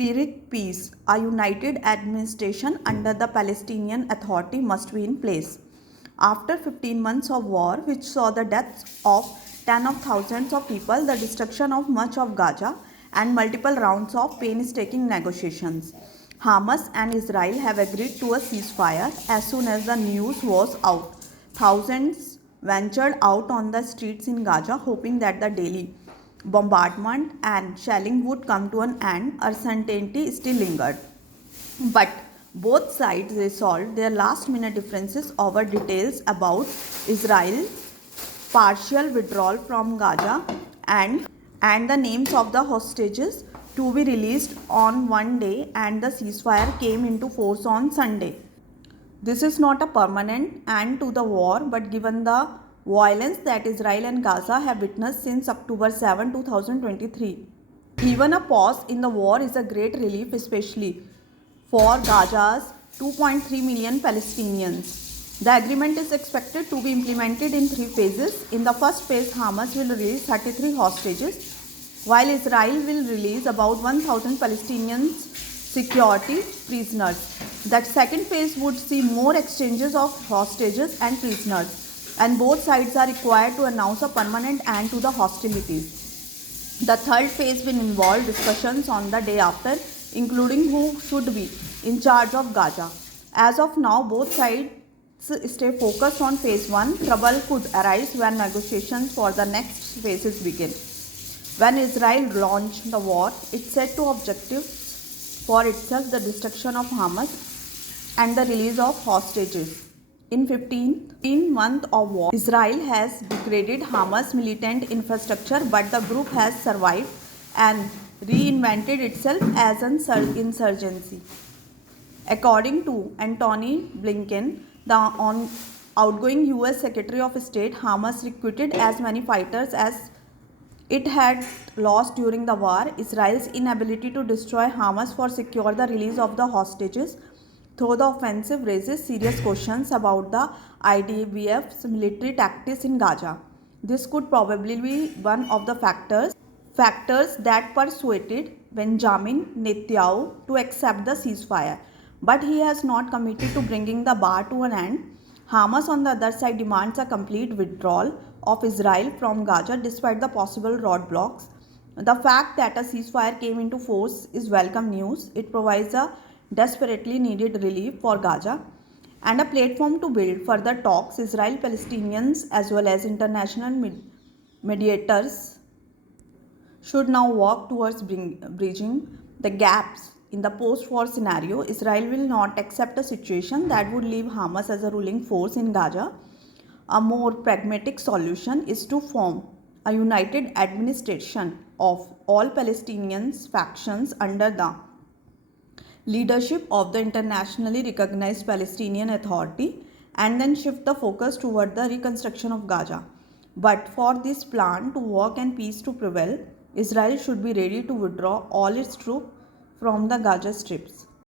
Pyrrhic peace, a united administration under the Palestinian Authority must be in place. After 15 months of war, which saw the deaths of tens of thousands of people, the destruction of much of Gaza, and multiple rounds of painstaking negotiations, Hamas and Israel have agreed to a ceasefire. As soon as the news was out, thousands ventured out on the streets in Gaza, hoping that the daily bombardment and shelling would come to an end. Uncertainty still lingered, but both sides resolved their last minute differences over details about Israel's partial withdrawal from Gaza and the names of the hostages to be released on one day, and the ceasefire came into force on Sunday. This is not a permanent end to the war, but given the violence that Israel and Gaza have witnessed since October 7, 2023, even a pause in the war is a great relief, especially for Gaza's 2.3 million Palestinians. The agreement is expected to be implemented in 3 phases. In the first phase, Hamas will release 33 hostages, while Israel will release about 1,000 Palestinian security prisoners. That second phase would see more exchanges of hostages and prisoners, and both sides are required to announce a permanent end to the hostilities. The third phase will involve discussions on the day after, including who should be in charge of Gaza. As of now, both sides stay focused on phase 1. Trouble could arise when negotiations for the next phases begin. When Israel launched the war, it set two objectives for itself: the destruction of Hamas and the release of hostages. In 15 months of war, Israel has degraded Hamas' militant infrastructure, but the group has survived and reinvented itself as an insurgency. According to Antony Blinken, the outgoing US Secretary of State, Hamas recruited as many fighters as it had lost during the war. Israel's inability to destroy Hamas or secure the release of the hostages through the offensive raises serious questions about the IDF's military tactics in Gaza. This could probably be one of the factors that persuaded Benjamin Netanyahu to accept the ceasefire, but he has not committed to bringing the war to an end. Hamas, on the other side, demands a complete withdrawal of Israel from Gaza despite the possible roadblocks. The fact that a ceasefire came into force is welcome news. It provides a desperately needed relief for Gaza and a platform to build further talks. Israel, Palestinians, as well as international mediators should now work towards bridging the gaps in the post-war scenario. Israel will not accept a situation that would leave Hamas as a ruling force in Gaza. A more pragmatic solution is to form a united administration of all Palestinian factions under the leadership of the internationally recognized Palestinian Authority, and then shift the focus toward the reconstruction of Gaza. But for this plan to work and peace to prevail, Israel should be ready to withdraw all its troops from the Gaza strips.